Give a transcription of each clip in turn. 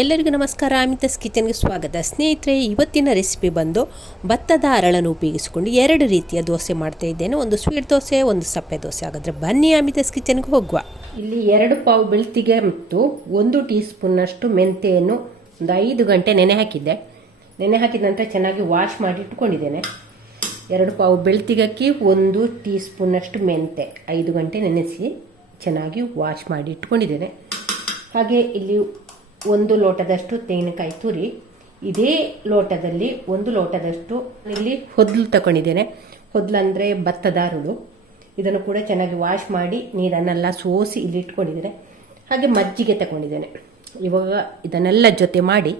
ಎಲ್ಲರಿಗೂ ನಮಸ್ಕಾರ, ಅಮಿತಾಸ್ ಕಿಚನ್ಗೆ ಸ್ವಾಗತ. ಸ್ನೇಹಿತರೆ, ಇವತ್ತಿನ ರೆಸಿಪಿ ಬಂದು ಭತ್ತದ ಅರಳನ್ನು ಉಪಯೋಗಿಸಿಕೊಂಡು ಎರಡು ರೀತಿಯ ದೋಸೆ ಮಾಡ್ತಾ ಇದ್ದೇನೆ. ಒಂದು ಸ್ವೀಟ್ ದೋಸೆ, ಒಂದು ಸಪ್ಪೆ ದೋಸೆ. ಹಾಗಾದರೆ ಬನ್ನಿ ಅಮಿತಾಸ್ ಕಿಚನ್ಗೆ ಹೋಗುವ. ಇಲ್ಲಿ ಎರಡು ಪಾವು ಬೆಳ್ತಿಗೆ ಮತ್ತು ಒಂದು ಟೀ ಸ್ಪೂನ್ನಷ್ಟು ಮೆಂತೆಯನ್ನು ಒಂದು ಐದು ಗಂಟೆ ನೆನೆ ಹಾಕಿದ್ದೆ. ನೆನೆ ಹಾಕಿದ ನಂತರ ಚೆನ್ನಾಗಿ ವಾಶ್ ಮಾಡಿ ಇಟ್ಕೊಂಡಿದ್ದೇನೆ. ಎರಡು ಪಾವು ಬೆಳ್ತಿಗಕ್ಕಿ ಒಂದು ಟೀ ಸ್ಪೂನ್ನಷ್ಟು ಮೆಂತೆ ಐದು ಗಂಟೆ ನೆನೆಸಿ ಚೆನ್ನಾಗಿ ವಾಶ್ ಮಾಡಿ ಇಟ್ಕೊಂಡಿದ್ದೇನೆ. ಹಾಗೆ ಇಲ್ಲಿ ಒಂದು ಲೋಟದಷ್ಟು ತೆಂಗಿನಕಾಯಿ ತುರಿ, ಇದೇ ಲೋಟದಲ್ಲಿ ಒಂದು ಲೋಟದಷ್ಟು ಇಲ್ಲಿ ಹೊದ್ಲು ತಗೊಂಡಿದ್ದೇನೆ ಹೊದ್ಲು ಅಂದರೆ ಭತ್ತದ ಅರಳು. ಇದನ್ನು ಕೂಡ ಚೆನ್ನಾಗಿ ವಾಶ್ ಮಾಡಿ ನೀರನ್ನೆಲ್ಲ ಸೋಸಿ ಇಲ್ಲಿ ಇಟ್ಕೊಂಡಿದ್ದೇನೆ. ಹಾಗೆ ಮಜ್ಜಿಗೆ ತಗೊಂಡಿದ್ದೇನೆ ಇವಾಗ ಇದನ್ನೆಲ್ಲ ಜೊತೆ ಮಾಡಿ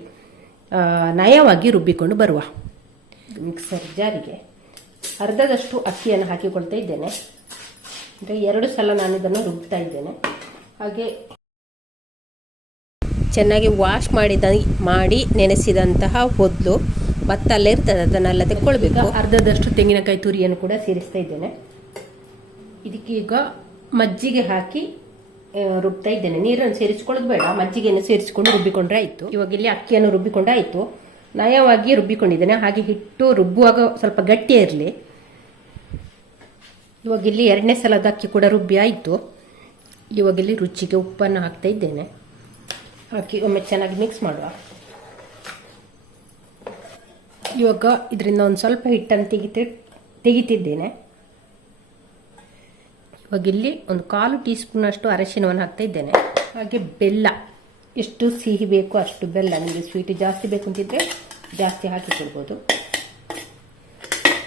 ನಯವಾಗಿ ರುಬ್ಬಿಕೊಂಡು ಬರುವ ಮಿಕ್ಸರ್ ಜಾರಿಗೆ. ಅರ್ಧದಷ್ಟು ಅಕ್ಕಿಯನ್ನು ಹಾಕಿಕೊಳ್ತಾ ಇದ್ದೇನೆ. ಅಂದರೆ ಎರಡು ಸಲ ನಾನು ಇದನ್ನು ರುಬ್ತಾ ಇದ್ದೇನೆ. ಹಾಗೆ ಚೆನ್ನಾಗಿ ವಾಶ್ ಮಾಡಿದ ಮಾಡಿ ನೆನೆಸಿದಂತಹ ಹೊದ್ಲು ಭತ್ತ ಅಲ್ಲೇ ಇರ್ತದೆ ಅದನ್ನೆಲ್ಲ ತೆಕ್ಕೊಳ್ಬೇಕು. ಅರ್ಧದಷ್ಟು ತೆಂಗಿನಕಾಯಿ ತುರಿಯನ್ನು ಕೂಡ ಸೇರಿಸ್ತಾ ಇದ್ದೇನೆ. ಇದಕ್ಕೀಗ ಮಜ್ಜಿಗೆ ಹಾಕಿ ರುಬ್ತಾ ಇದ್ದೇನೆ. ನೀರನ್ನು ಸೇರಿಸ್ಕೊಳ್ಳೋದು ಬೇಡ. ಮಜ್ಜಿಗೆಯನ್ನು ಸೇರಿಸಿಕೊಂಡು ರುಬ್ಬಿಕೊಂಡ್ರೆ ಆಯಿತು. ಇವಾಗ ಇಲ್ಲಿ ಅಕ್ಕಿಯನ್ನು ರುಬ್ಬಿಕೊಂಡ್ರೆ ಆಯಿತು. ನಯವಾಗಿ ರುಬ್ಬಿಕೊಂಡಿದ್ದೇನೆ. ಹಾಗೆ ಹಿಟ್ಟು ರುಬ್ಬುವಾಗ ಸ್ವಲ್ಪ ಗಟ್ಟಿ ಇರಲಿ. ಇವಾಗ ಇಲ್ಲಿ ಎರಡನೇ ಸಲದ ಅಕ್ಕಿ ಕೂಡ ರುಬ್ಬಿ ಆಯಿತು. ಇವಾಗ ಇಲ್ಲಿ ರುಚಿಗೆ ಉಪ್ಪನ್ನು ಹಾಕ್ತಾ ಇದ್ದೇನೆ. ಹಾಕಿ ಒಮ್ಮೆ ಚೆನ್ನಾಗಿ ಮಿಕ್ಸ್ ಮಾಡುವ. ಇವಾಗ ಇದರಿಂದ ಒಂದು ಸ್ವಲ್ಪ ಹಿಟ್ಟನ್ನು ತೆಗಿತಿ, ತೆಗಿತಿದ್ದೇನೆ. ಇವಾಗ ಇಲ್ಲಿ ಒಂದು ಕಾಲು ಟೀ ಸ್ಪೂನಷ್ಟು ಅರಶಿನವನ್ನು ಹಾಕ್ತಾ ಇದ್ದೇನೆ. ಹಾಗೆ ಬೆಲ್ಲ. ಎಷ್ಟು ಸಿಹಿ ಬೇಕು ಅಷ್ಟು ಬೆಲ್ಲ. ನಿಮಗೆ ಸ್ವೀಟ್ ಜಾಸ್ತಿ ಬೇಕು ಅಂತಿದ್ರೆ ಜಾಸ್ತಿ ಹಾಕಿ ಕೊಡ್ಬೋದು.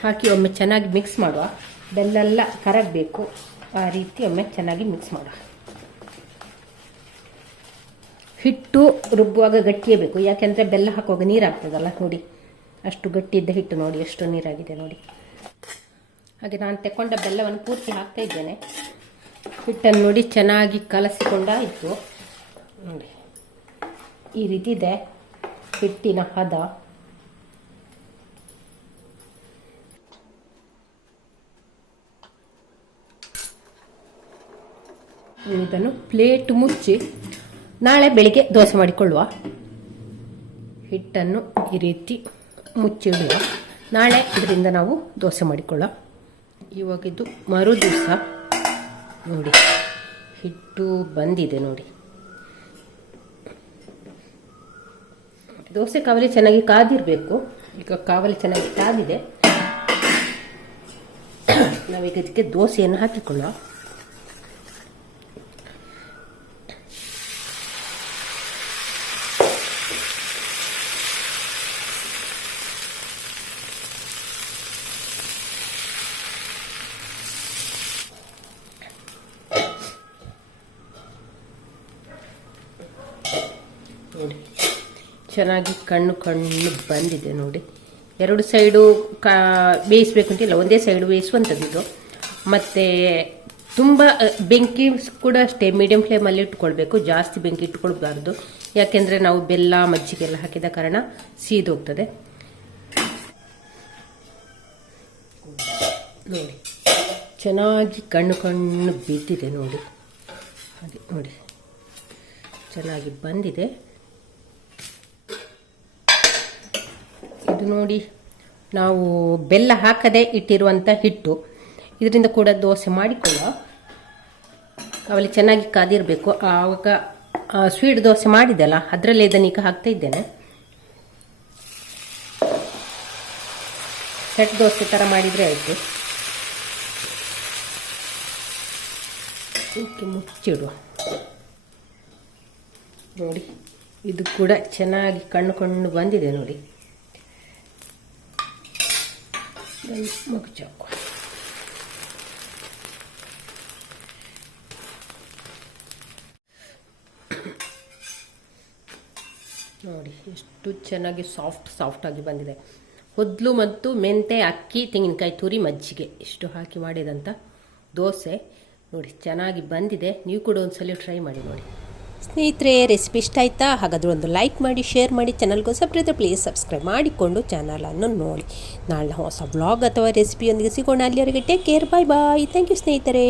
ಹಾಕಿ ಒಮ್ಮೆ ಚೆನ್ನಾಗಿ ಮಿಕ್ಸ್ ಮಾಡುವ. ಬೆಲ್ಲೆಲ್ಲ ಕರಗಬೇಕು. ಆ ರೀತಿ ಒಮ್ಮೆ ಚೆನ್ನಾಗಿ ಮಿಕ್ಸ್ ಮಾಡುವ. ಹಿಟ್ಟು ರುಬ್ಬುವಾಗ ಗಟ್ಟಿಯೇ ಬೇಕು. ಯಾಕೆಂದರೆ ಬೆಲ್ಲ ಹಾಕುವಾಗ ನೀರಾಗ್ತದಲ್ಲ? ನೋಡಿ. ಅಷ್ಟು ಗಟ್ಟಿ ಇದ್ದ ಹಿಟ್ಟು ನೋಡಿ, ಎಷ್ಟು ನೀರಾಗಿದೆ ನೋಡಿ. ಹಾಗೆ ನಾನು ತೆಕೊಂಡ ಬೆಲ್ಲವನ್ನು ಪೂರ್ತಿ ಹಾಕ್ತಾ ಇದ್ದೇನೆ. ಹಿಟ್ಟನ್ನು ನೋಡಿ ಚೆನ್ನಾಗಿ ಕಲಸಿಕೊಂಡಾಯಿತು ನೋಡಿ. ಈ ರೀತಿ ಇದೆ ಹಿಟ್ಟಿನ ಹದ. ಇದನ್ನು ಪ್ಲೇಟ್ ಮುಚ್ಚಿ ನಾಳೆ ಬೆಳಿಗ್ಗೆ ದೋಸೆ ಮಾಡಿಕೊಳ್ಳುವ. ಹಿಟ್ಟನ್ನು ಈ ರೀತಿ ಮುಚ್ಚಿಡುವ. ನಾಳೆ ಇದರಿಂದ ನಾವು ದೋಸೆ ಮಾಡಿಕೊಳ್ಳ. ಇವಾಗಿದ್ದು ಮರು ದಿವಸ. ನೋಡಿ, ಹಿಟ್ಟು ಬಂದಿದೆ ನೋಡಿ. ದೋಸೆ ಕಾವಲಿ ಚೆನ್ನಾಗಿ ಕಾದಿರಬೇಕು. ಈಗ ಕಾವಲಿ ಚೆನ್ನಾಗಿ ಕಾದಿದೆ. ನಾವೀಗ ಇದಕ್ಕೆ ದೋಸೆಯನ್ನು ಹಾಕಿಕೊಳ್ಳುವ. ನೋಡಿ. ಚೆನ್ನಾಗಿ ಕಣ್ಣು ಕಣ್ಣು ಬಂದಿದೆ ನೋಡಿ. ಎರಡು ಸೈಡು ಕಾ ಬೇಯಿಸ್ಬೇಕು ಅಂತಿಲ್ಲ, ಒಂದೇ ಸೈಡು ಬೇಯಿಸುವಂಥದ್ದು ಇದು. ಮತ್ತು ತುಂಬ ಬೆಂಕಿ ಕೂಡ ಅಷ್ಟೇ ಮೀಡಿಯಂ ಫ್ಲೇಮಲ್ಲಿ ಇಟ್ಕೊಳ್ಬೇಕು, ಜಾಸ್ತಿ ಬೆಂಕಿ ಇಟ್ಕೊಳ್ಬಾರ್ದು. ಯಾಕೆಂದರೆ ನಾವು ಬೆಲ್ಲ ಮಜ್ಜಿಗೆ ಎಲ್ಲ ಹಾಕಿದ ಕಾರಣ ಸೀದೋಗ್ತದೆ. ನೋಡಿ. ಚೆನ್ನಾಗಿ ಕಣ್ಣು ಕಣ್ಣು ಬಿದ್ದಿದೆ ನೋಡಿ. ಹಾಗೆ ನೋಡಿ. ಚೆನ್ನಾಗಿ ಬಂದಿದೆ. ಇದು ನೋಡಿ. ನಾವು ಬೆಲ್ಲ ಹಾಕದೆ ಇಟ್ಟಿರುವಂಥ ಹಿಟ್ಟು. ಇದರಿಂದ ಕೂಡ ದೋಸೆ ಮಾಡಿಕೊಳ್ಳೋ. ಅವಲ್ಲಿ ಚೆನ್ನಾಗಿ ಕಾದಿರಬೇಕು. ಆವಾಗ ಸ್ವೀಟ್ ದೋಸೆ ಮಾಡಿದೆಲ್ಲ, ಅದರಲ್ಲೇ ಇದನ್ನೀಗ ಹಾಕ್ತಾ ಇದ್ದೇನೆ. ಸೆಟ್ ದೋಸೆ ಥರ ಮಾಡಿದರೆ ಆಯಿತು. ಇದಕ್ಕೆ ಮುಚ್ಚಿಡುವ ನೋಡಿ, ಇದು ಕೂಡ ಚೆನ್ನಾಗಿ ಕಣ್ಣು ಕಣ್ಣು ಬಂದಿದೆ ನೋಡಿ. ಮುಚ್ಚುವ ನೋಡಿ, ಎಷ್ಟು ಚೆನ್ನಾಗಿ ಸಾಫ್ಟ್ ಸಾಫ್ಟ್ ಆಗಿ ಬಂದಿದೆ. ಹೊದ್ಲು ಮತ್ತು ಮೆಂತೆ, ಅಕ್ಕಿ, ತೆಂಗಿನಕಾಯಿ, ತುರಿ, ಮಜ್ಜಿಗೆ ಇಷ್ಟು ಹಾಕಿ ಮಾಡಿದಂಥ ದೋಸೆ ನೋಡಿ, ಚೆನ್ನಾಗಿ ಬಂದಿದೆ. ನೀವು ಕೂಡ ಒಂದ್ಸಲ ಟ್ರೈ ಮಾಡಿ ನೋಡಿ. ಸ್ನೇಹಿತರೆ ರೆಸಿಪಿ ಇಷ್ಟ ಆಯ್ತಾ? ಹಾಗಾದ್ರೆ ಒಂದು ಲೈಕ್ ಮಾಡಿ ಶೇರ್ ಮಾಡಿ ಚಾನಲ್ಗೂ ಹೊಸಬ್ರಿದ್ರೆ ಪ್ಲೀಸ್ ಸಬ್ಸ್ಕ್ರೈಬ್ ಮಾಡಿಕೊಂಡು ಚಾನಲನ್ನು ನೋಡಿ. ನಾಳೆ ಹೊಸ ಬ್ಲಾಗ್ ಅಥವಾ ರೆಸಿಪಿಯೊಂದಿಗೆ ಸಿಗೋಣ. ಅಲ್ಲಿವರೆಗೆ take care bye bye thank you ಸ್ನೇಹಿತರೆ.